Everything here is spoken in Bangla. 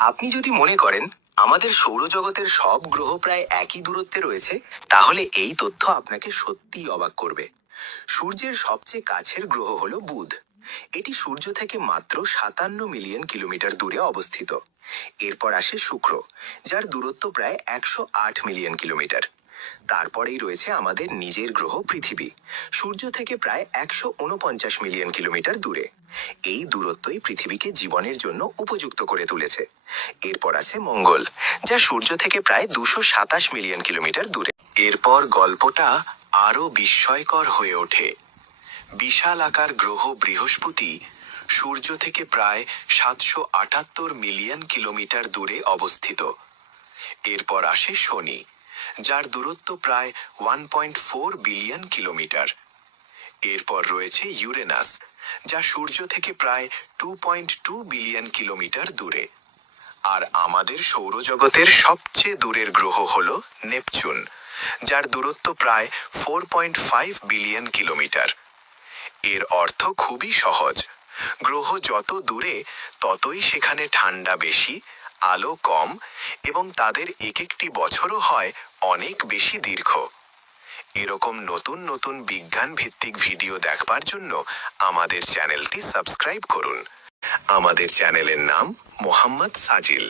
আপনি যদি মনে করেন আমাদের সৌরজগতের সব গ্রহ প্রায় একই দূরত্বে রয়েছে, তাহলে এই তথ্য আপনাকে সত্যিই অবাক করবে। সূর্যের সবচেয়ে কাছের গ্রহ হলো বুধ। এটি সূর্য থেকে মাত্র 57 মিলিয়ন কিলোমিটার দূরে অবস্থিত। এরপর আসে শুক্র, যার দূরত্ব প্রায় 108 মিলিয়ন কিলোমিটার। তারপরেই রয়েছে আমাদের নিজের গ্রহ পৃথিবী, সূর্য থেকে প্রায় 149 মিলিয়ন কিলোমিটার দূরে। এই দূরত্বই পৃথিবীকে জীবনের জন্য উপযুক্ত করে তুলেছে। এরপর আছে মঙ্গল, যা সূর্য থেকে প্রায় 227 মিলিয়ন কিলোমিটার দূরে। এরপর গল্পটা আরো বিস্ময়কর হয়ে ওঠে। বিশাল আকার গ্রহ বৃহস্পতি সূর্য থেকে প্রায় 778 মিলিয়ন কিলোমিটার দূরে অবস্থিত। এরপর আসে শনি, যার দূরত্ব প্রায় 1.4 বিলিয়ন কিলোমিটার। এরপর রয়েছে ইউরেনাস, যা সূর্য থেকে প্রায় 2.2 বিলিয়ন কিলোমিটার দূরে। আর আমাদের সৌরজগতের সবচেয়ে দূরের গ্রহ হল নেপচুন, যার দূরত্ব প্রায় 4.5 বিলিয়ন কিলোমিটার। এর অর্থ খুবই সহজ, গ্রহ যত দূরে ততই সেখানে ঠান্ডা বেশি, আলো কম, এবং তাদের এক একটি বছরও হয় অনেক বেশি দীর্ঘ। এরকম নতুন নতুন বিজ্ঞান ভিত্তিক ভিডিও দেখবার জন্য আমাদের চ্যানেলটি সাবস্ক্রাইব করুন। আমাদের চ্যানেলের নাম মোহাম্মদ সাজিল।